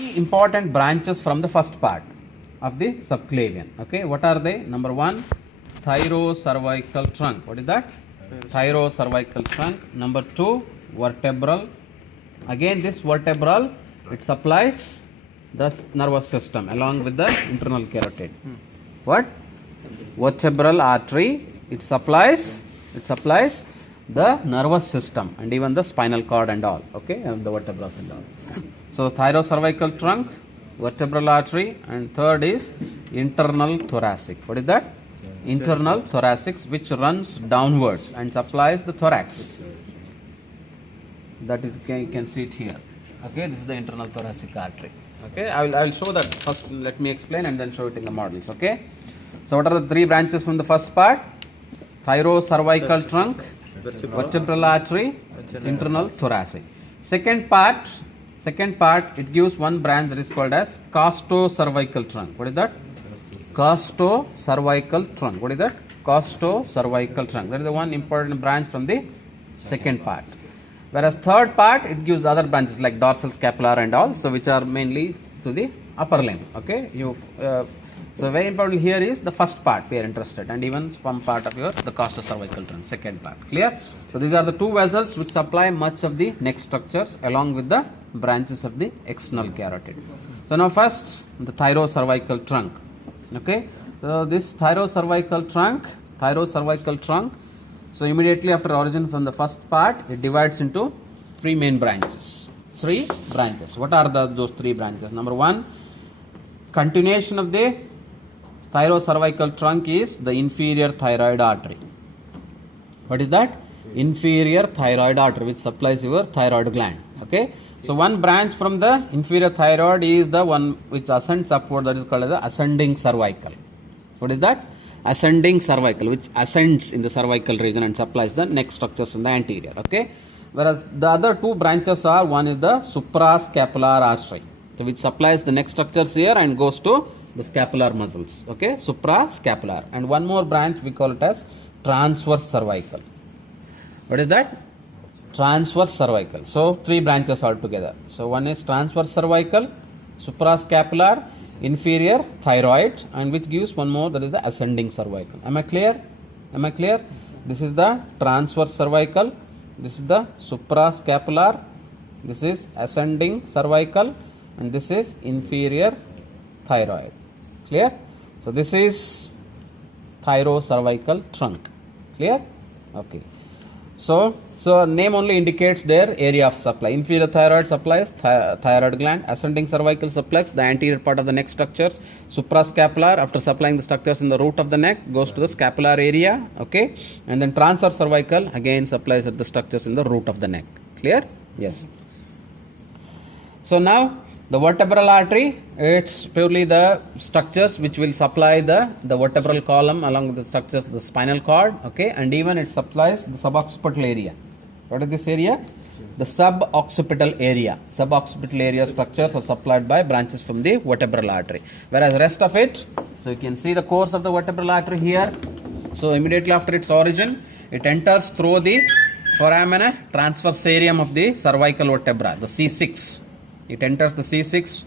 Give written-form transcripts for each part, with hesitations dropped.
Important branches from the first part of the subclavian. Okay, what are they? Number one, thyrocervical trunk. What is that? Thyrocervical trunk. Number two, vertebral. Again, this vertebral, it supplies the nervous system along with the internal carotid. What? Vertebral artery, it supplies the nervous system and even the spinal cord and all. Okay, and the vertebrae and all. So thyrocervical trunk, vertebral artery, and third is internal thoracic. What is that? Internal thoracic, which runs downwards and supplies the thorax. That is, you can see it here. Okay, this is the internal thoracic artery. Okay, I will show that first. Let me explain and then show it in the models. Okay, so what are the three branches from the first part? Thyrocervical trunk, vertebral artery, internal thoracic. Second part, it gives one branch that is called as costocervical trunk. What is that? Costocervical trunk. What is that? Costocervical trunk. That is the one important branch from the second part. Whereas third part, it gives other branches like dorsal scapular and all, so which are mainly to the upper limb. Okay, so very important here is the first part we are interested, and even some part of the costocervical trunk, second part. Clear? So these are the two vessels which supply much of the neck structures along with the branches of the external carotid. So now first the thyrocervical trunk. Okay, so this thyrocervical trunk. So immediately after origin from the first part, it divides into three main branches. What are those three branches? Number one, continuation of the thyrocervical trunk is the inferior thyroid artery. What is that? Inferior thyroid artery, which supplies your thyroid gland. Okay, so one branch from the inferior thyroid is the one which ascends upward, that is called as the ascending cervical. What is that? Ascending cervical, which ascends in the cervical region and supplies the neck structures in the anterior. Okay, whereas the other two branches are, one is the suprascapular artery, so which supplies the neck structures here and goes to the scapular muscles. Okay, suprascapular, and one more branch we call it as transverse cervical. What is that? Transverse cervical. So three branches altogether. So one is transverse cervical, suprascapular, inferior thyroid, and which gives one more, that is the ascending cervical. Am I clear? This is the transverse cervical, this is the suprascapular, this is ascending cervical, and this is inferior thyroid. Clear? So this is thyrocervical trunk. Clear? Okay. So name only indicates their area of supply. Inferior thyroid supplies thyroid gland. Ascending cervical supplies the anterior part of the neck structures. Suprascapular, after supplying the structures in the root of the neck, goes to the scapular area. Okay, and then transverse cervical again supplies the structures in the root of the neck. Clear? Yes. So now the vertebral artery, it's purely the structures which will supply the vertebral column along with the structures, the spinal cord. Okay, and even it supplies the suboccipital area. What is this area? The suboccipital area. Suboccipital area structures are supplied by branches from the vertebral artery. Whereas rest of it, so you can see the course of the vertebral artery here. So immediately after its origin, it enters through the foramen transversarium of the cervical vertebra, the C6. It enters the C6,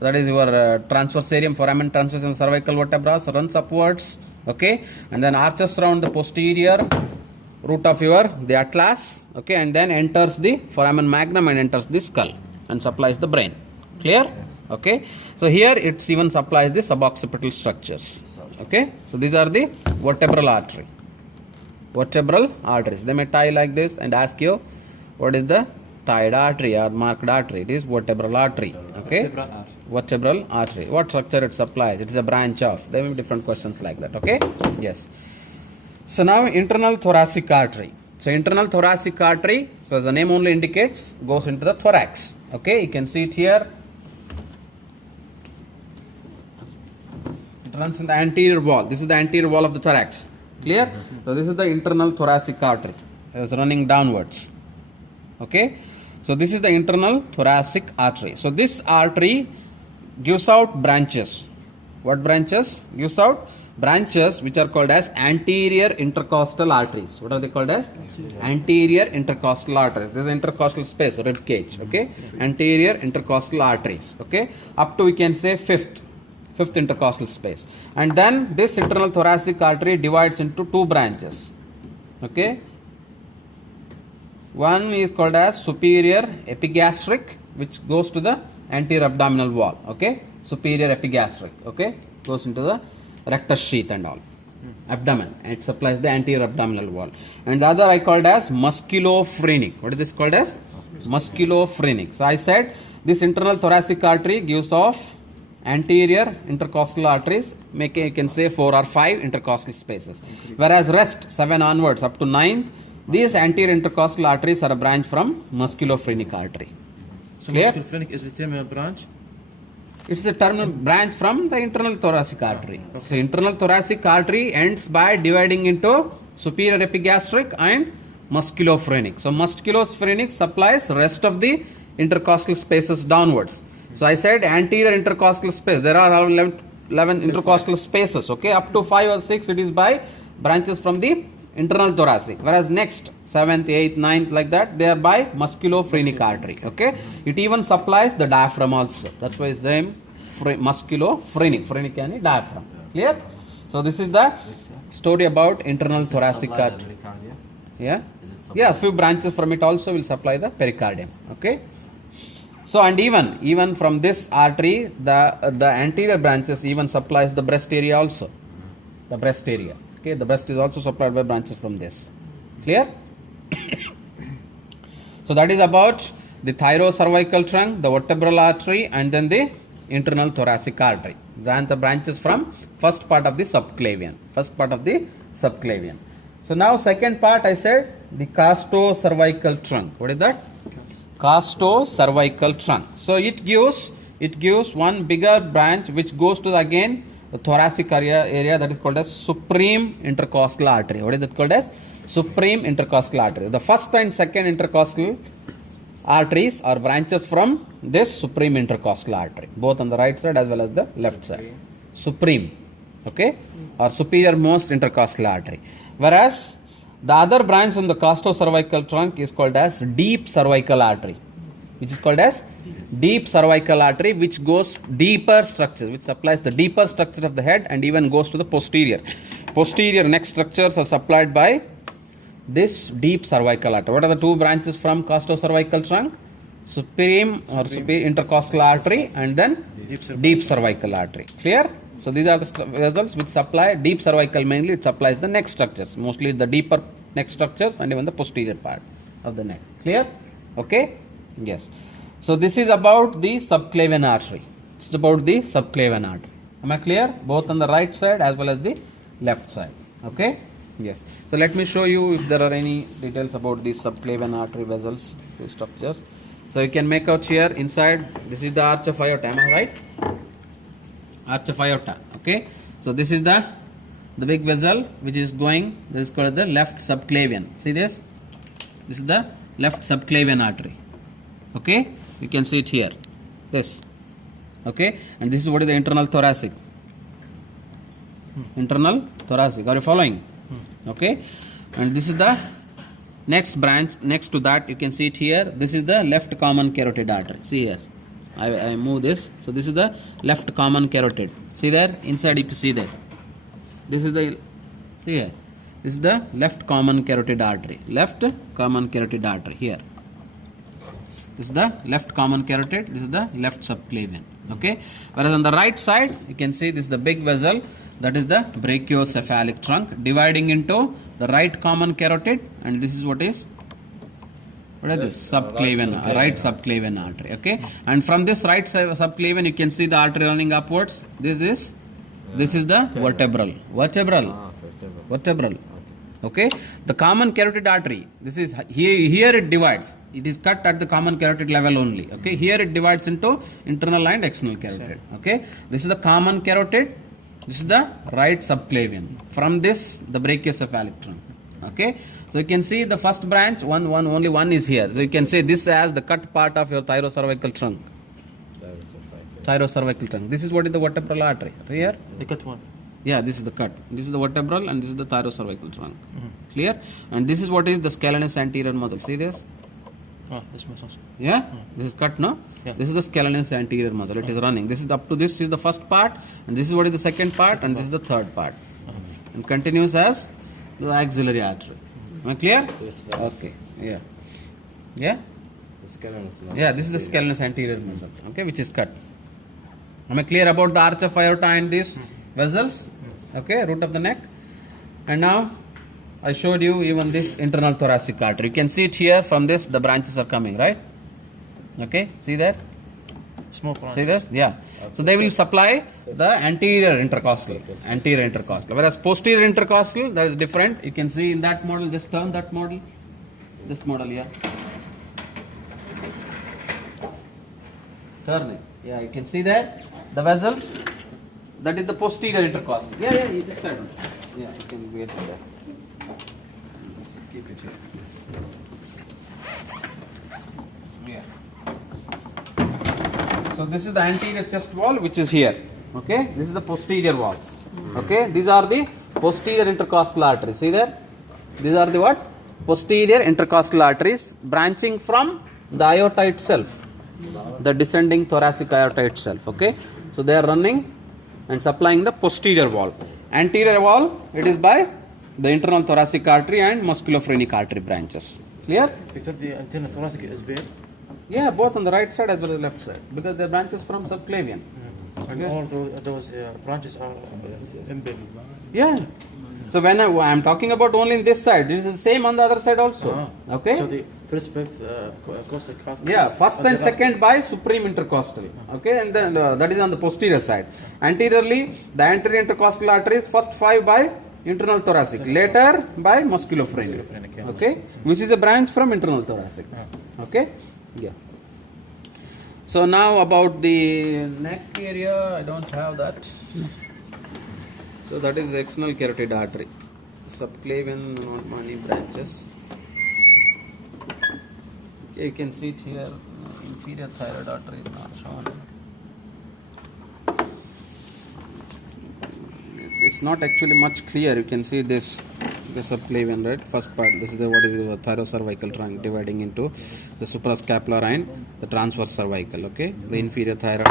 that is your transversarium, foramen transversarium cervical vertebra, so runs upwards. Okay, and then arches around the posterior root of the atlas. Okay, and then enters the foramen magnum and enters the skull and supplies the brain. Clear? Okay, so here it even supplies the suboccipital structures. Okay, so these are the vertebral arteries. They may tie like this and ask you what is the tied artery or marked artery. It is vertebral artery. Okay, vertebral artery. What structure it supplies? It is a branch of. There may be different questions like that. Okay, yes. So now internal thoracic artery. So internal thoracic artery, so as the name only indicates, goes into the thorax. Okay, you can see it here. It runs in the anterior wall. This is the anterior wall of the thorax. Clear? So this is the internal thoracic artery. It is running downwards. Okay, so this is the internal thoracic artery. So this artery gives out branches. What branches? Gives out branches which are called as anterior intercostal arteries. What are they called as? Anterior intercostal arteries. This is intercostal space, rib cage. Okay, anterior intercostal arteries. Okay, up to we can say fifth intercostal space. And then this internal thoracic artery divides into two branches. Okay, one is called as superior epigastric, which goes to the anterior abdominal wall. Okay, superior epigastric. Okay, goes into the rectus sheath and all, abdomen, and it supplies the anterior abdominal wall. And the other I called as musculophrenic. What is this called as? Musculophrenic. So I said this internal thoracic artery gives off anterior intercostal arteries, making you can say 4 or 5 intercostal spaces, whereas rest 7 onwards up to 9, these anterior intercostal arteries are a branch from musculophrenic artery. So Clear? musculophrenic is the terminal branch. It's the terminal branch from the internal thoracic artery. So internal thoracic artery ends by dividing into superior epigastric and musculophrenic. So musculophrenic supplies rest of the intercostal spaces downwards. So I said anterior intercostal space, there are 11 intercostal spaces. Okay, up to 5 or 6 it is by branches from the internal thoracic, whereas next 7th, 8th, 9th like that, they are by musculophrenic artery. Okay, it even supplies the diaphragm also. That's why it's the name musculophrenic. Phrenic and diaphragm. Clear? So this is the story about internal thoracic artery. Yeah, yeah, few branches from it also will supply the pericardium. Okay. So and even from this artery, the anterior branches even supplies the breast area also. The breast area. Okay, the breast is also supplied by branches from this. Clear? So that is about the thyrocervical trunk, the vertebral artery, and then the internal thoracic artery. Then the branches from first part of the subclavian. First part of the subclavian. So now second part I said the costocervical trunk. What is that? Costocervical trunk. So it gives one bigger branch which goes to again the thoracic area that is called as supreme intercostal artery. What is that called as? Supreme intercostal artery. The first and second intercostal arteries are branches from this supreme intercostal artery, both on the right side as well as the left side. Supreme, okay, or superior most intercostal artery. Whereas the other branch from the costocervical trunk is called as deep cervical artery, which is called as deep cervical artery, which goes deeper structures, which supplies the deeper structures of the head and even goes to the posterior. Posterior neck structures are supplied by this deep cervical artery. What are the two branches from costocervical trunk? Supreme or superior intercostal artery and then deep cervical artery. Clear? So these are the vessels which supply deep cervical, mainly it supplies the neck structures, mostly the deeper neck structures and even the posterior part of the neck. Clear? Okay? Yes. So this is about the subclavian artery. It's about the subclavian artery. Am I clear? Both on the right side as well as the left side. Okay? Yes. So let me show you if there are any details about these subclavian artery vessels, two structures. So you can make out here inside, this is the arch of aorta, am I right? Arch of aorta. Okay. So this is the big vessel which is going, this is called the left subclavian. See this? This is the left subclavian artery. Okay. You can see it here. This. Okay. And this is what is the internal thoracic. Internal thoracic. Are you following? Okay. And this is the next branch. Next to that, you can see it here. This is the left common carotid artery. See here. I move this. So this is the left common carotid. See there? Inside you can see there. This is the, see here. This is the left common carotid artery. Left common carotid artery here. This is the left common carotid. This is the left subclavian. Okay. Whereas on the right side, you can see this is the big vessel. That is the brachiocephalic trunk dividing into the right common carotid, and this is what is this? Subclavian, right subclavian artery. Okay. And from this right subclavian, you can see the artery running upwards. This is the vertebral. Okay. The common carotid artery. This is here it divides. It is cut at the common carotid level only. Okay. Here it divides into internal and external carotid. Okay. This is the common carotid. This is the right subclavian. From this, the brachiocephalic trunk. Okay. So you can see the first branch, only one is here. So you can say this as the cut part of your thyrocervical trunk. Thyrocervical trunk. This is what is the vertebral artery. Here. The cut one. Yeah, this is the cut. This is the vertebral and this is the thyrocervical trunk. Clear? And this is what is the scalenus anterior muscle. See this? Ah, this muscle. Yeah? This is cut, no? Yeah. This is the scalenus anterior muscle. It is running. This is up to this is the first part, and this is what is the second part, and this is the third part. And continues as the axillary artery. Am I clear? This Okay. Yeah. Yeah? the scalenus muscle. Yeah, this is the scalenus anterior muscle, okay, which is cut. Am I clear about the arch of aorta and these vessels? Okay, root of the neck. And now I showed you even this internal thoracic artery. You can see it here. From this the branches are coming, right? Okay, see that? Small branch. See this? Yeah. So they will supply the anterior intercostal. Anterior intercostal. Whereas posterior intercostal, that is different. You can see in that model, just turn that model. This model here. Turn it. Yeah, you can see that. The vessels. That is the posterior intercostal. Yeah, this side. Yeah, you can wait for that. Keep it here. Yeah. So this is the anterior chest wall, which is here. Okay, this is the posterior wall. Okay, these are the posterior intercostal arteries. See there? These are the what? Posterior intercostal arteries branching from the aorta itself, the descending thoracic aorta itself. Okay, so they are running and supplying the posterior wall. Anterior wall, it is by the internal thoracic artery and musculophrenic artery branches. Clear? Because the anterior thoracic is big, Yeah, both on the right side as well as left side, because they are branches from subclavian. and all those branches are embedded. Yeah. So when I am talking about only in this side, this is the same on the other side also. Okay. So the first, fifth, costal cartilage. Yeah, first and second by supreme intercostal. Okay, and then that is on the posterior side. Anteriorly, the anterior intercostal arteries, first 5 by internal thoracic, later by musculophrenic. Musculophrenic, yeah. Okay, which is a branch from internal thoracic. Okay, yeah. So now about the neck area, I don't have that. So that is the external carotid artery. Subclavian, not many branches. Okay, you can see it here. Inferior thyroid artery is not shown. It's not actually much clear. You can see this subclavian, right? First part. This is what is the thyrocervical trunk dividing into the suprascapular and the transverse cervical. Okay, the inferior thyroid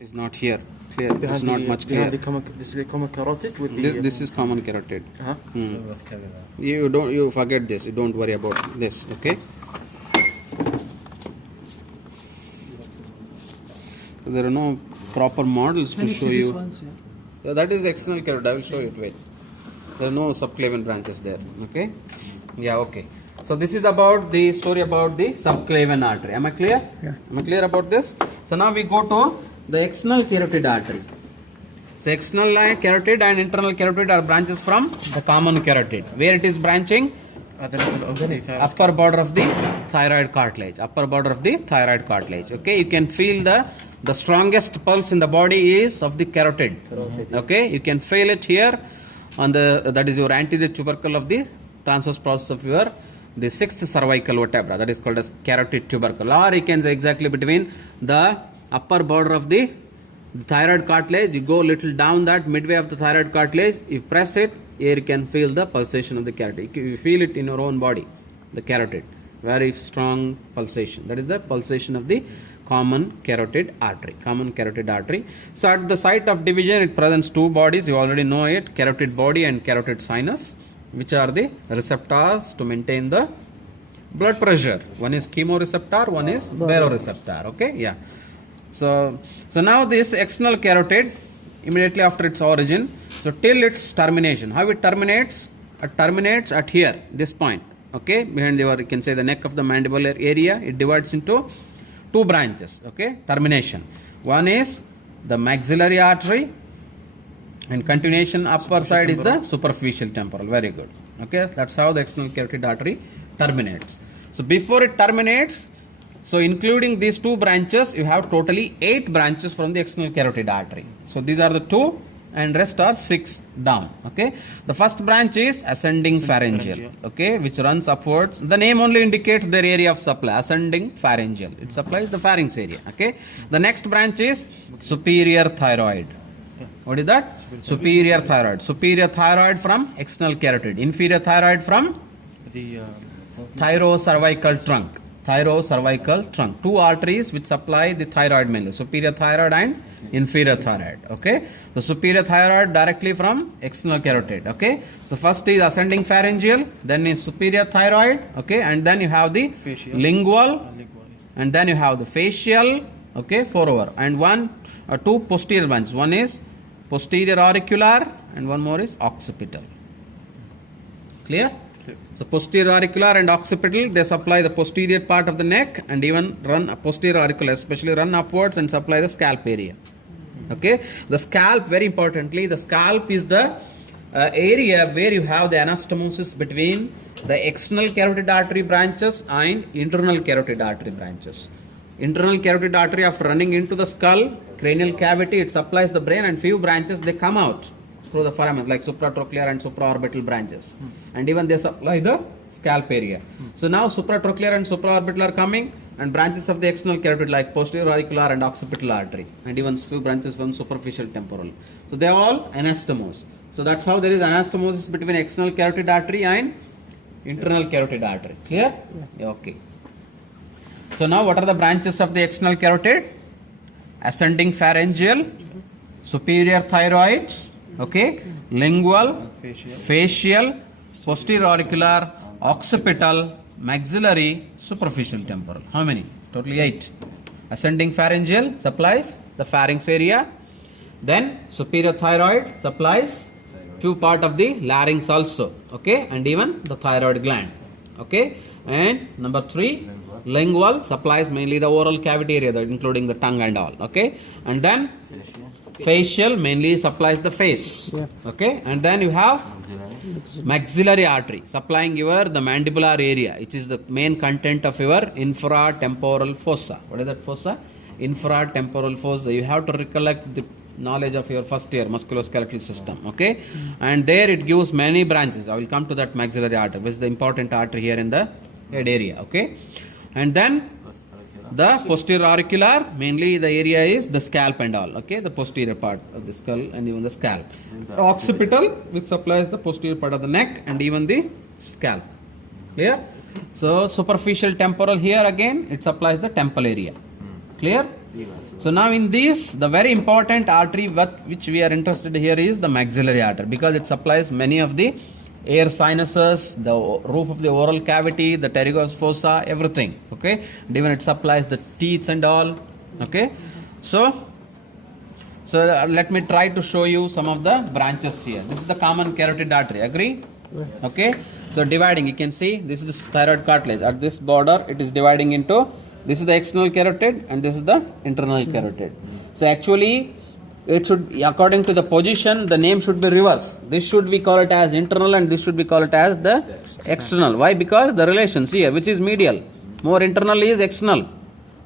is not here. Clear. It's not much clear. This is the common carotid with the. This is common carotid. Uh-huh. Cerebrospinal. You forget this. You don't worry about this. Okay. So there are no proper models to show you. Yeah, that is external carotid. I will show it. Wait. There are no subclavian branches there. Okay. Yeah. Okay. So this is about the story about the subclavian artery. Am I clear? Yeah. Am I clear about this? So now we go to the external carotid artery. So external carotid and internal carotid are branches from the common carotid. Where it is branching? At the level of the thyroid. Upper border of the thyroid cartilage. Upper border of the thyroid cartilage. Okay, you can feel the strongest pulse in the body is of the carotid. Okay, you can feel it here on that is your anterior tubercle of the transverse process of the sixth cervical vertebra. That is called as carotid tubercle. Or you can say exactly between the upper border of the thyroid cartilage. You go a little down that midway of the thyroid cartilage. You press it. Here you can feel the pulsation of the carotid. You feel it in your own body, the carotid. Very strong pulsation. That is the pulsation of the common carotid artery. Common carotid artery. So at the site of division, it presents two bodies. You already know it: carotid body and carotid sinus, which are the receptors to maintain the blood pressure. One is chemoreceptor, one is baroreceptor. Okay, yeah. So now this external carotid, immediately after its origin, so till its termination. How it terminates? It terminates at here, this point. Okay, behind you can say the neck of the mandibular area. It divides into two branches. Okay, termination. One is the maxillary artery, and continuation upper side is the superficial temporal. Very good. Okay, that's how the external carotid artery terminates. So before it terminates, so including these two branches, you have totally 8 branches from the external carotid artery. So these are the 2 and rest are 6 down. Okay, the first branch is ascending pharyngeal. Okay, which runs upwards. The name only indicates their area of supply. Ascending pharyngeal. It supplies the pharynx area. Okay, the next branch is superior thyroid. What is that? Superior thyroid. Superior thyroid from external carotid. Inferior thyroid from The thyrocervical trunk. Thyrocervical trunk. Two arteries which supply the thyroid mainly. Superior thyroid and inferior thyroid. Okay. The superior thyroid directly from external carotid. Okay. So first is ascending pharyngeal, then is superior thyroid. Okay. And then you have the Facial. lingual, lingual. and then you have the facial. Okay. 4 over. And two posterior branches. One is posterior auricular and one more is occipital. Clear? So posterior auricular and occipital, they supply the posterior part of the neck and even run posterior auricular, especially run upwards and supply the scalp area. Okay, the scalp, very importantly, the scalp is the area where you have the anastomosis between the external carotid artery branches and internal carotid artery branches. Internal carotid artery, after running into the skull, cranial cavity, it supplies the brain, and few branches they come out through the foramen like supratrochlear and supraorbital branches, and even they supply the scalp area. So now supratrochlear and supraorbital are coming, and branches of the external carotid like posterior auricular and occipital artery, and even few branches from superficial temporal. So they are all anastomos. So that's how there is anastomosis between external carotid artery and internal carotid artery. Clear? Yeah. Okay. So now what are the branches of the external carotid? Ascending pharyngeal, superior thyroid, okay, lingual, facial, posterior auricular, occipital, maxillary, superficial temporal. How many? Totally 8. Ascending pharyngeal supplies the pharynx area. Then superior thyroid supplies few part of the larynx also, okay, and even the thyroid gland, okay. And number 3, lingual supplies mainly the oral cavity area, including the tongue and all, okay. And then facial mainly supplies the face, okay. And then you have maxillary artery supplying the mandibular area, which is the main content of your infratemporal fossa. What is that fossa? Infratemporal fossa. You have to recollect the knowledge of your first year musculoskeletal system, okay. And there it gives many branches. I will come to that maxillary artery, which is the important artery here in the head area, okay. And then the posterior auricular, mainly the area is the scalp and all, okay, the posterior part of the skull and even the scalp. Occipital, which supplies the posterior part of the neck and even the scalp. Clear? So superficial temporal, here again it supplies the temple area. Clear? So now in this, the very important artery which we are interested here is the maxillary artery, because it supplies many of the air sinuses, the roof of the oral cavity, the pterygoid fossa, everything, okay. And even it supplies the teeth and all, okay. So let me try to show you some of the branches here. This is the common carotid artery, agree? Okay. So dividing, you can see this is the thyroid cartilage. At this border, it is dividing into, this is the external carotid and this is the internal carotid. So actually, it should, according to the position, the name should be reverse. This should be called as internal and this should be called as the external. Why? Because the relations here, which is medial, more internal is external,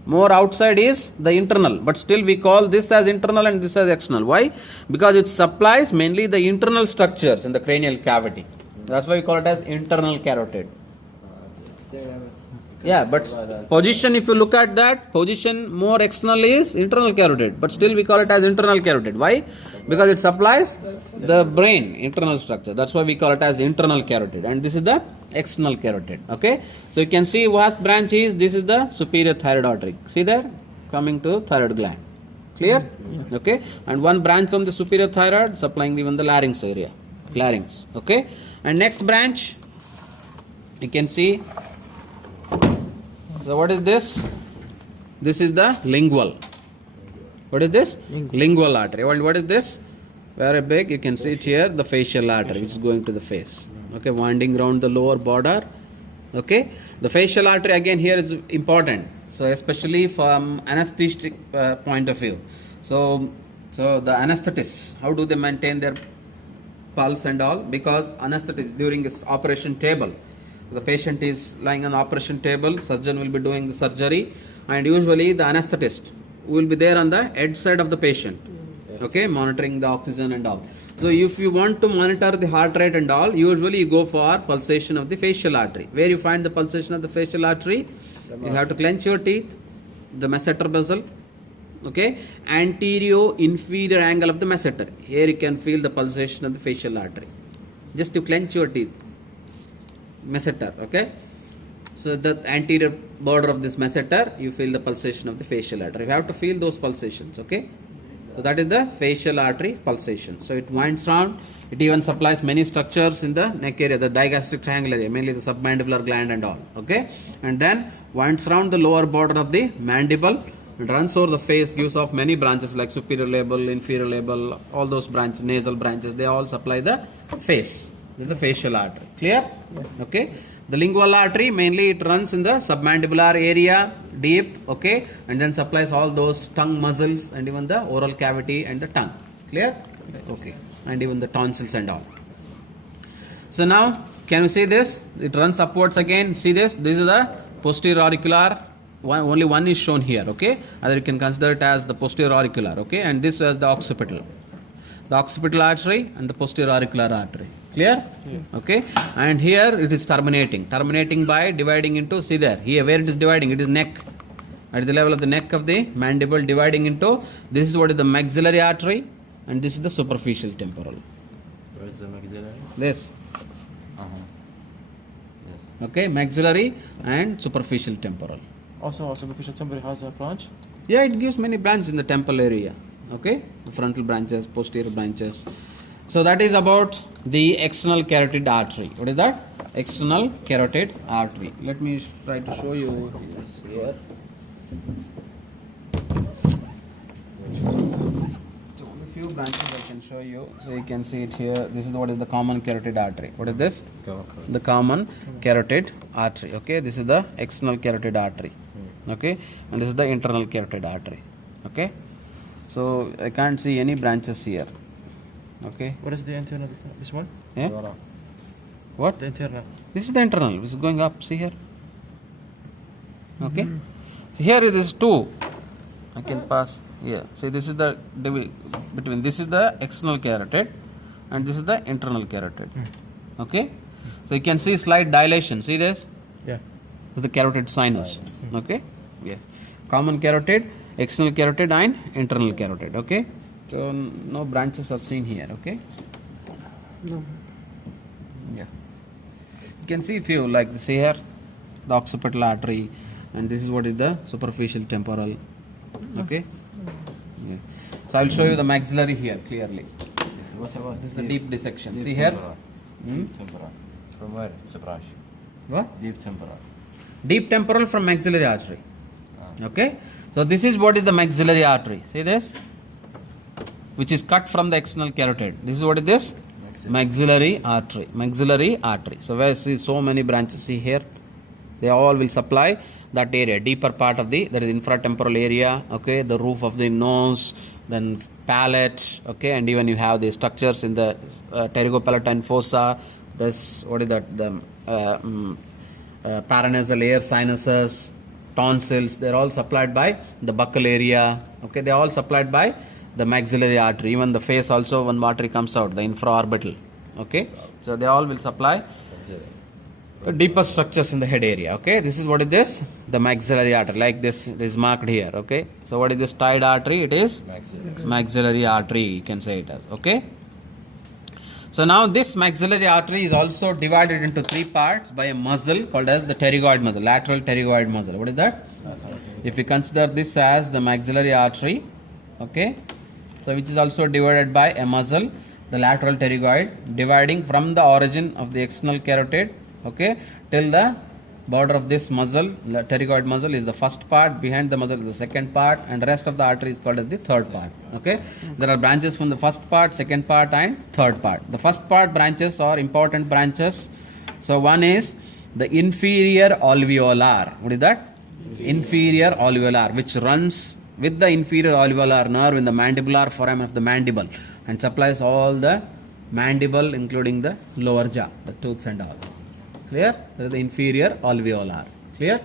more outside is the internal, but still we call this as internal and this as external. Why? Because it supplies mainly the internal structures in the cranial cavity. That's why we call it as internal carotid. Yeah, but position, if you look at that, position more external is internal carotid, but still we call it as internal carotid. Why? Because it supplies the brain, internal structure. That's why we call it as internal carotid. And this is the external carotid. Okay. So you can see what branch is, this is the superior thyroid artery. See there? Coming to thyroid gland. Clear? Okay. And one branch from the superior thyroid supplying even the larynx area. Larynx. Okay. And next branch, you can see. So what is this? This is the lingual. What is this? Lingual artery. What is this? Very big. You can see it here, the facial artery, which is going to the face. Okay, winding around the lower border. Okay, the facial artery again here is important. So especially from anesthetic point of view. So the anesthetists, how do they maintain their pulse and all? Because anesthetists during this operation table, the patient is lying on the operation table, surgeon will be doing the surgery, and usually the anesthetist will be there on the head side of the patient, okay, monitoring the oxygen and all. So if you want to monitor the heart rate and all, usually you go for pulsation of the facial artery. Where you find the pulsation of the facial artery? You have to clench your teeth, the masseter vessel, okay, anterior inferior angle of the masseter. Here you can feel the pulsation of the facial artery. Just to clench your teeth, masseter, okay. So the anterior border of this masseter, you feel the pulsation of the facial artery. You have to feel those pulsations, okay. So that is the facial artery pulsation. So it winds round. It even supplies many structures in the neck area, the digastric triangle area, mainly the submandibular gland and all, okay. And then winds round the lower border of the mandible. It runs over the face, gives off many branches like superior label, inferior label, all those branches, nasal branches. They all supply the face. This is the facial artery. Clear? Yeah. Okay. The lingual artery, mainly it runs in the submandibular area, deep, okay, and then supplies all those tongue muscles and even the oral cavity and the tongue. Clear? Okay. And even the tonsils and all. So now, can you see this? It runs upwards again. See this? This is the posterior auricular. Only one is shown here, okay? Either you can consider it as the posterior auricular, okay? And this as the occipital. The occipital artery and the posterior auricular artery. Clear? Yeah. Okay. And here it is terminating by dividing into, see there, here where it is dividing, it is neck. At the level of the neck of the mandible, dividing into, this is what is the maxillary artery and this is the superficial temporal. Where is the maxillary? This. Yes. Okay, maxillary and superficial temporal. Also, superficial temporal has a branch. Yeah, it gives many branches in the temple area. Okay, the frontal branches, posterior branches. So that is about the external carotid artery. What is that? External carotid artery. Let me try to show you here. So a few branches I can show you. So you can see it here. This is what is the common carotid artery. What is this? The common carotid artery. Okay, this is the external carotid artery. Okay, and this is the internal carotid artery. Okay, so I can't see any branches here. Okay, What is the internal? This one? yeah, what? The internal. This is the internal. This is going up. See here. Okay, so here it is two. I can pass here. See, this is the between. This is the external carotid, and this is the internal carotid. Okay, so you can see slight dilation. See this? Yeah. This is the carotid sinus. Okay, yes, common carotid, external carotid, and internal carotid. Okay, so no branches are seen here. Okay. No. Yeah. You can see few like see here, the occipital artery, and this is what is the superficial temporal. Okay. Yeah. So I will show you the maxillary here clearly. What about This is the deep dissection. See here. Deep temporal. From where it's a branch? What? Deep temporal. Deep temporal from maxillary artery. Okay. So this is what is the maxillary artery. See this? Which is cut from the external carotid. This is what is this? Maxillary artery. Maxillary artery. So where see so many branches. See here. They all will supply that area, deeper part of that is infratemporal area, okay, the roof of the nose, then palate, okay, and even you have the structures in the pterygopalatine fossa, this, what is that, the paranasal air sinuses, tonsils, they are all supplied by the buccal area, okay, they are all supplied by the maxillary artery, even the face also one artery comes out, the infraorbital, okay, so they all will supply the deepest structures in the head area. Okay, this is what is this? The maxillary artery, like this it is marked here. Okay, so what is this tide artery? It is maxillary artery. You can say it as. Okay. So now this maxillary artery is also divided into three parts by a muscle called as the pterygoid muscle, lateral pterygoid muscle. What is that? If we consider this as the maxillary artery, okay, so which is also divided by a muscle, the lateral pterygoid, dividing from the origin of the external carotid, okay, till the border of this muscle, the pterygoid muscle is the first part, behind the muscle is the second part, and the rest of the artery is called as the third part. Okay, there are branches from the first part, second part, and third part. The first part branches are important branches. So one is the inferior alveolar. What is that? Inferior alveolar, which runs with the inferior alveolar nerve in the mandibular foramen of the mandible and supplies all the mandible, including the lower jaw, the tooths and all. Clear? That is the inferior alveolar. Clear?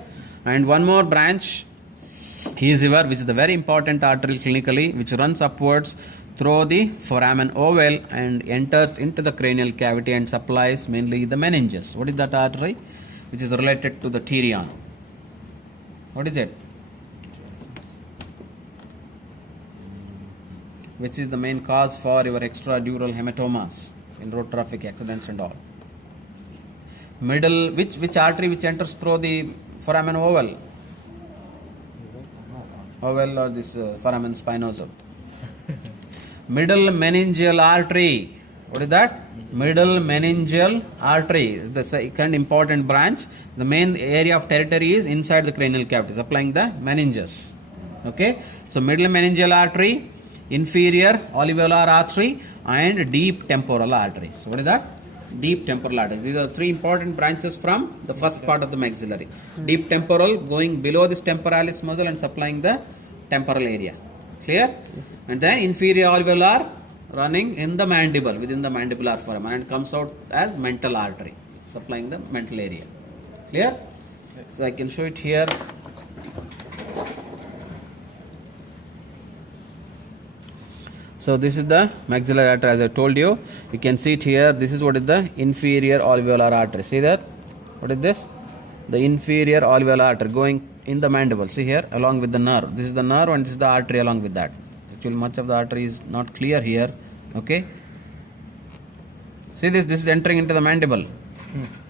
And one more branch is here, which is the very important artery clinically, which runs upwards through the foramen oval and enters into the cranial cavity and supplies mainly the meninges. What is that artery? Which is related to the pterion. What is it? which is the main cause for your extradural hematomas in road traffic accidents and all. Middle, which artery which enters through the foramen oval? Oval or this foramen spinosum. Middle meningeal artery. What is that? Middle meningeal artery is the second important branch. The main area of territory is inside the cranial cavity, supplying the meninges. Okay, so middle meningeal artery, inferior alveolar artery, and deep temporal artery. So what is that? Deep temporal artery. These are three important branches from the first part of the maxillary. Deep temporal going below this temporalis muscle and supplying the temporal area. Clear? And then inferior alveolar running in the mandible, within the mandibular foramen, and comes out as mental artery, supplying the mental area. Clear? So I can show it here. So this is the maxillary artery, as I told you. You can see it here. This is what is the inferior alveolar artery. See that? What is this? The inferior alveolar artery going in the mandible. See here, along with the nerve. This is the nerve and this is the artery along with that. Actually, much of the artery is not clear here. Okay. See this? This is entering into the mandible.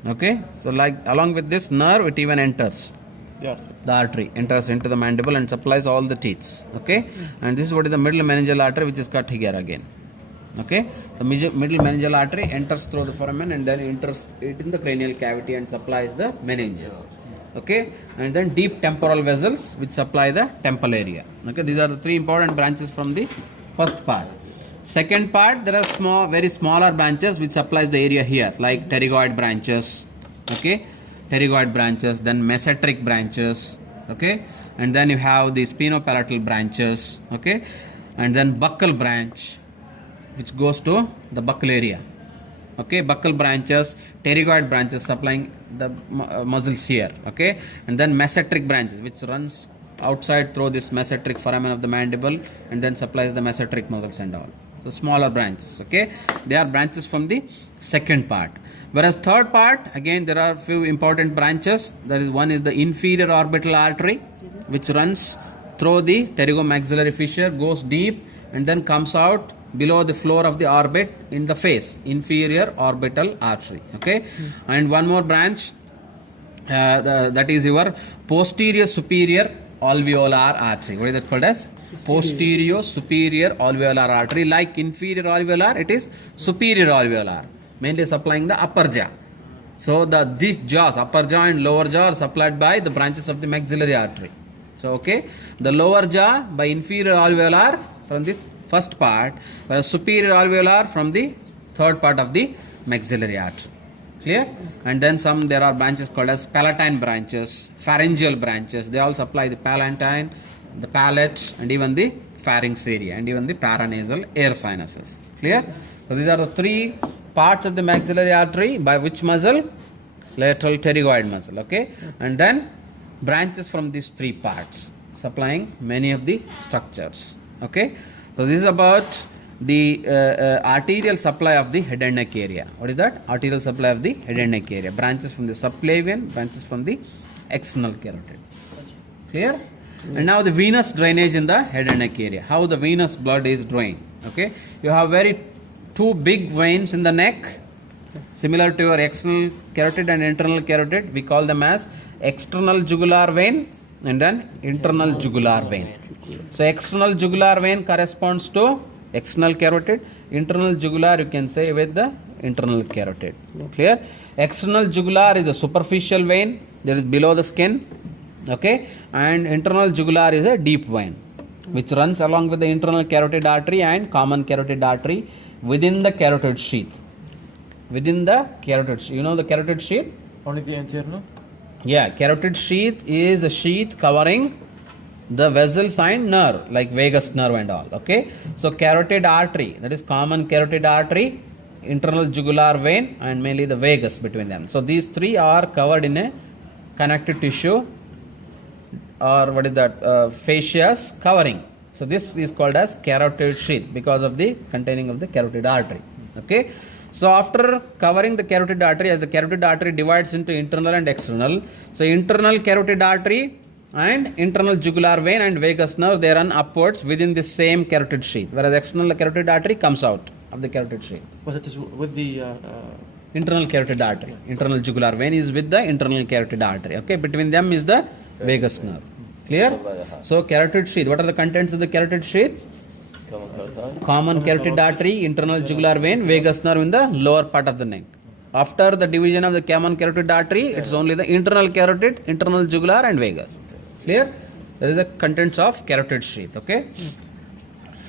Okay. So like along with this nerve, it even enters. Yeah. The artery enters into the mandible and supplies all the teeth. Okay. And this is what is the middle meningeal artery, which is cut here again. Okay. The middle meningeal artery enters through the foramen and then enters it in the cranial cavity and supplies the meninges. Okay. And then deep temporal vessels which supply the temple area. Okay. These are the three important branches from the first part. Second part, there are very smaller branches which supplies the area here, like pterygoid branches. Okay. Pterygoid branches, then mesenteric branches. Okay. And then you have the spinopalatal branches. Okay. And then buccal branch, which goes to the buccal area. Okay, buccal branches, pterygoid branches supplying the muscles here. Okay, and then mesenteric branches, which runs outside through this mesenteric foramen of the mandible and then supplies the mesenteric muscles and all. So smaller branches. Okay, they are branches from the second part. Whereas third part, again there are few important branches. That is, one is the inferior orbital artery, which runs through the pterygomaxillary fissure, goes deep and then comes out below the floor of the orbit in the face, inferior orbital artery. Okay, and one more branch, that is your posterior superior alveolar artery. What is that called as? Posterior superior alveolar artery. Like inferior alveolar, it is superior alveolar, mainly supplying the upper jaw. So these jaws, upper jaw and lower jaw, are supplied by the branches of the maxillary artery. So okay, the lower jaw by inferior alveolar from the first part, whereas superior alveolar from the third part of the maxillary artery. Clear? And then there are branches called as palatine branches, pharyngeal branches. They all supply the palatine, the palate, and even the pharynx area, and even the paranasal air sinuses. Clear? So these are the three parts of the maxillary artery. By which muscle? Lateral pterygoid muscle. Okay, and then branches from these three parts, supplying many of the structures. Okay. So this is about the arterial supply of the head and neck area. What is that? Arterial supply of the head and neck area. Branches from the subclavian, branches from the external carotid. Clear? And now the venous drainage in the head and neck area. How the venous blood is drained. Okay? You have two big veins in the neck, similar to your external carotid and internal carotid. We call them as external jugular vein and then internal jugular vein. So external jugular vein corresponds to external carotid. Internal jugular you can say with the internal carotid. Clear? External jugular is a superficial vein that is below the skin. Okay, and internal jugular is a deep vein which runs along with the internal carotid artery and common carotid artery within the carotid sheath. Within the carotid sheath. You know the carotid sheath? Only the internal? Yeah, carotid sheath is a sheath covering the vessels and nerve, like vagus nerve and all. Okay, so carotid artery, that is common carotid artery, internal jugular vein, and mainly the vagus between them. So these three are covered in a connective tissue, or what is that, fascious covering. So this is called as carotid sheath because of the containing of the carotid artery. Okay, so after covering the carotid artery, as the carotid artery divides into internal and external, so internal carotid artery and internal jugular vein and vagus nerve, they run upwards within the same carotid sheath, whereas external carotid artery comes out of the carotid sheath. But it is with the Internal carotid artery, internal jugular vein is with the internal carotid artery. Okay, between them is the vagus nerve. Clear? So carotid sheath, what are the contents of the carotid sheath? Common carotid artery, internal jugular vein, vagus nerve in the lower part of the neck. After the division of the common carotid artery, it's only the internal carotid, internal jugular and vagus. Clear? There is the contents of carotid sheath. Okay.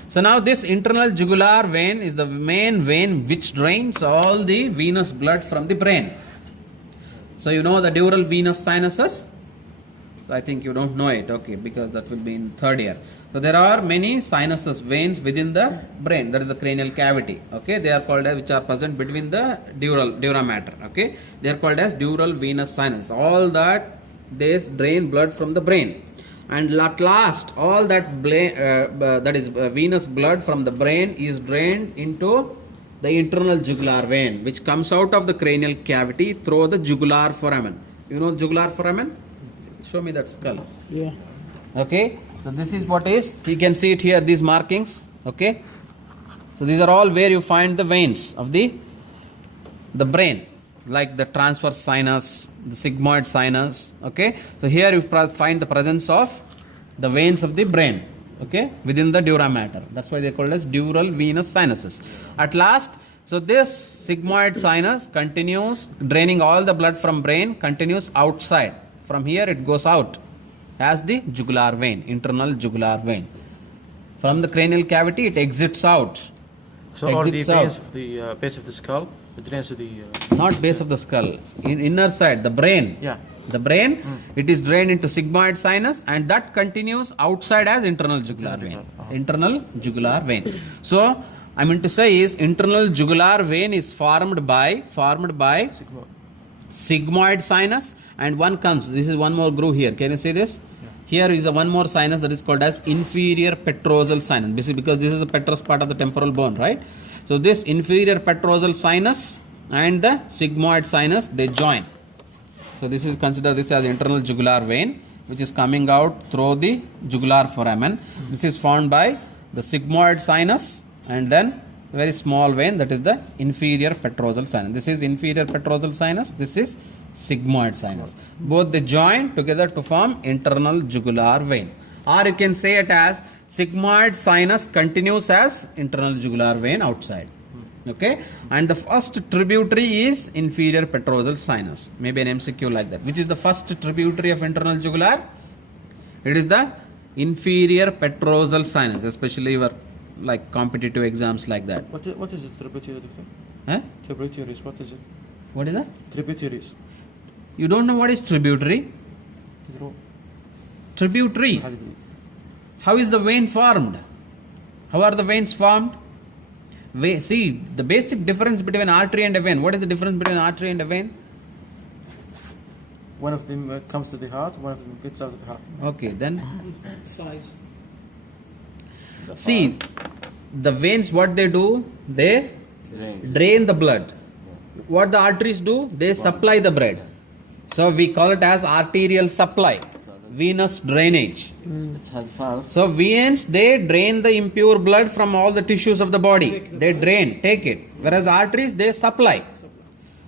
So now this internal jugular vein is the main vein which drains all the venous blood from the brain. So you know the dural venous sinuses? So I think you don't know it, okay, because that will be in third year. So there are many sinuses, veins within the brain, that is the cranial cavity, okay, they are called as, which are present between the dura mater, okay, they are called as dural venous sinus. All that they drain blood from the brain, and at last all that venous blood from the brain is drained into the internal jugular vein, which comes out of the cranial cavity through the jugular foramen. You know jugular foramen? Show me that skull. yeah. Okay, so this is what is, you can see it here, these markings. Okay, so these are all where you find the veins of the brain, like the transverse sinus, the sigmoid sinus. Okay, so here you find the presence of the veins of the brain, okay, within the dura mater. That's why they are called as dural venous sinuses. At last, so this sigmoid sinus continues draining all the blood from brain, continues outside. From here it goes out as the jugular vein, internal jugular vein. From the cranial cavity it exits out. So all the Exits veins out. of the base of the skull, it drains to the Not base of the skull, in inner side, the brain. yeah. The brain, it is drained into sigmoid sinus, and that continues outside as internal jugular vein. Internal jugular vein. So I mean to say is internal jugular vein is formed by Sigma. sigmoid sinus, and one comes, this is one more groove here, can you see this? Here is a one more sinus that is called as inferior petrosal sinus. This is because this is the petrous part of the temporal bone, right? So this inferior petrosal sinus and the sigmoid sinus, they join. So this is, consider this as internal jugular vein, which is coming out through the jugular foramen. This is formed by the sigmoid sinus and then very small vein, that is the inferior petrosal sinus. This is inferior petrosal sinus, this is sigmoid sinus. Both they join together to form internal jugular vein. Or you can say it as sigmoid sinus continues as internal jugular vein outside. Okay, and the first tributary is inferior petrosal sinus. Maybe an MCQ like that. Which is the first tributary of internal jugular? It is the inferior petrosal sinus, especially your like competitive exams like that. What is it? Tributaries. Huh? Tributaries. What is it? What is that? Tributaries. You don't know what is tributary? Tributary. How is the vein formed? How are the veins formed? See, the basic difference between artery and a vein. What is the difference between artery and a vein? One of them comes to the heart, one of them gets out of the heart. Okay, then Size. see, the veins, what they do, they drain the blood. What the arteries do, they supply the blood. So we call it as arterial supply, venous drainage. It has valves. So veins, they drain the impure blood from all the tissues of the body. They drain, take it. Whereas arteries, they supply.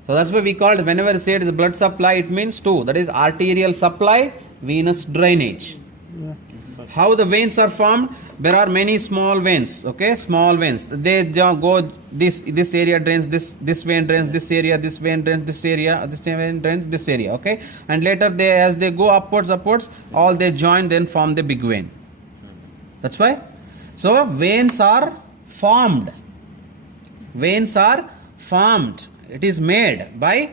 So that's why we call it, whenever we say it is blood supply, it means two. That is arterial supply, venous drainage. How the veins are formed? There are many small veins, okay, small veins. They go, this area drains this vein drains this area, this vein drains this area, this vein drains this area, okay. And later they, as they go upwards, all they join, then form the big vein. That's why. So veins are formed. Veins are formed. It is made by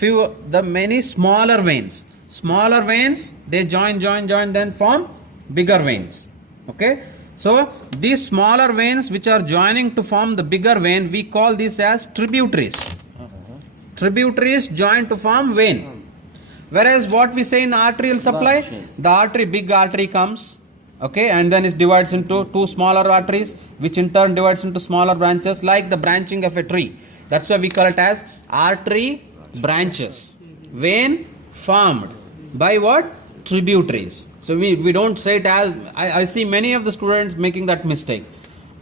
the many smaller veins. Smaller veins, they join, then form bigger veins. Okay, so these smaller veins which are joining to form the bigger vein, we call this as tributaries. Tributaries join to form vein. Whereas what we say in arterial supply, the artery, big artery comes, okay, and then it divides into two smaller arteries, which in turn divides into smaller branches, like the branching of a tree. That's why we call it as artery branches. Vein formed by what? tributaries. So we don't say it as, I see many of the students making that mistake.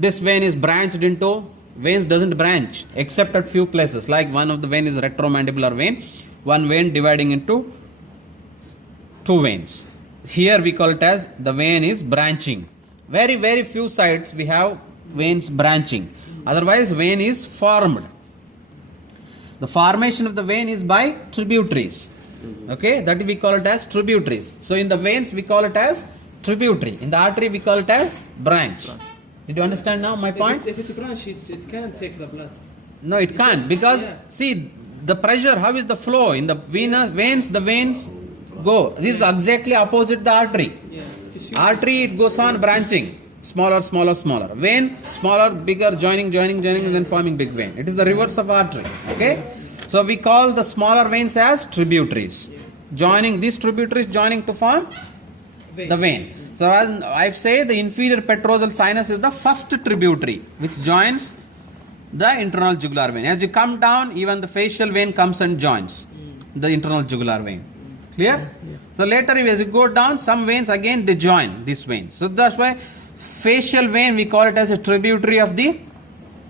This vein is branched into, veins doesn't branch except at few places, like one of the vein is retromandibular vein, one vein dividing into two veins. Here we call it as the vein is branching. Very, very few sites we have veins branching. Otherwise vein is formed. The formation of the vein is by tributaries. Okay, that we call it as tributaries. So in the veins we call it as tributary. In the artery we call it as branch. Did you understand now my point? If it's a branch, it can take the blood. No, it can't, because yeah. see the pressure, how is the flow in the veins, the veins go. This is exactly opposite the artery. Yeah. Artery, it goes on branching, smaller. Vein, smaller, bigger, joining, and then forming big vein. It is the reverse of artery. Okay, so we call the smaller veins as tributaries. Joining these tributaries, joining to form the vein. So as I say, the inferior petrosal sinus is the first tributary which joins the internal jugular vein. As you come down, even the facial vein comes and joins the internal jugular vein. Clear? Yeah. So later, as you go down, some veins again they join this vein. So that's why facial vein we call it as a tributary of the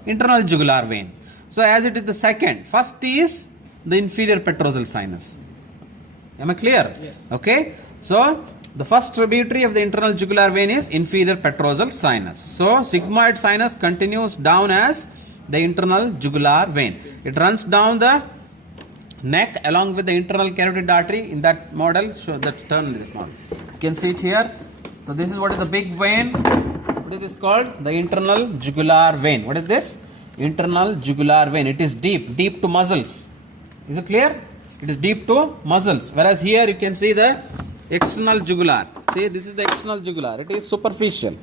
internal jugular vein. So as it is the second, first is the inferior petrosal sinus. Am I clear? Yes. Okay. So the first tributary of the internal jugular vein is inferior petrosal sinus. So sigmoid sinus continues down as the internal jugular vein. It runs down the neck along with the internal carotid artery. In that model, show that turn in this model. You can see it here. So this is what is the big vein. What is this called? The internal jugular vein. What is this? Internal jugular vein. It is deep to muscles. Is it clear? It is deep to muscles. Whereas here you can see the external jugular. See, this is the external jugular. It is superficial.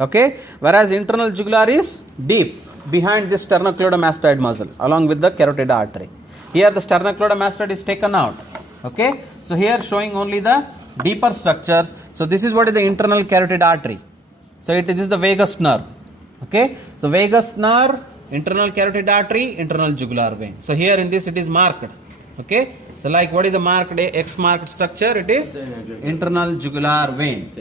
Okay. Whereas internal jugular is deep behind this sternocleidomastoid muscle along with the carotid artery. Here the sternocleidomastoid is taken out. Okay. So here showing only the deeper structures. So this is what is the internal carotid artery. So it is the vagus nerve. Okay. So vagus nerve, internal carotid artery, internal jugular vein. So here in this it is marked. Okay. So like what is the marked X marked structure? It is internal jugular vein.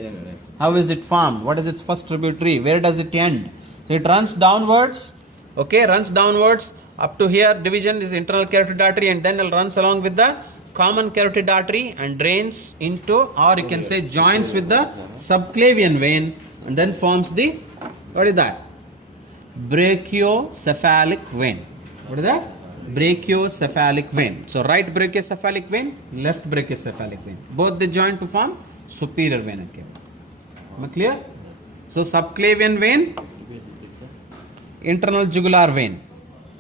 How is it formed? What is its first tributary? Where does it end? So it runs downwards. Okay, runs downwards up to here. Division is internal carotid artery, and then it runs along with the common carotid artery and drains into, or you can say joins with the subclavian vein, and then forms the, what is that? Brachiocephalic vein. What is that? Brachiocephalic vein. So right brachiocephalic vein, left brachiocephalic vein. Both they join to form superior vena cava. Am I clear? So subclavian vein, internal jugular vein.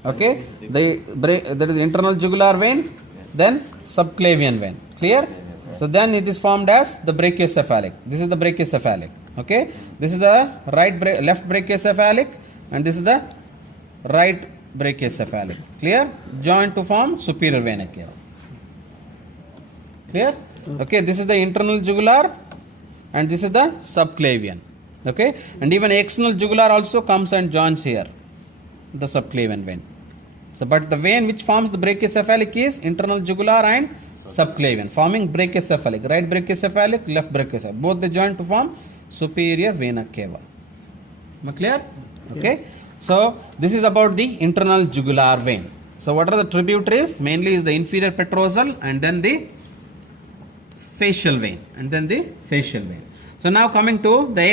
Okay, that is internal jugular vein, then subclavian vein. Clear? So then it is formed as the brachiocephalic. This is the brachiocephalic. Okay, this is the left brachiocephalic, and this is the right brachiocephalic. Clear? Joined to form superior vena cava. Clear? Okay, this is the internal jugular, and this is the subclavian. Okay, and even external jugular also comes and joins here, the subclavian vein. So, but the vein which forms the brachiocephalic is internal jugular and subclavian, forming brachiocephalic, right brachiocephalic, left brachiocephalic. Both they join to form superior vena cava. Am I clear? Okay. So this is about the internal jugular vein. So what are the tributaries? Mainly is the inferior petrosal, and then the facial vein, So now coming to the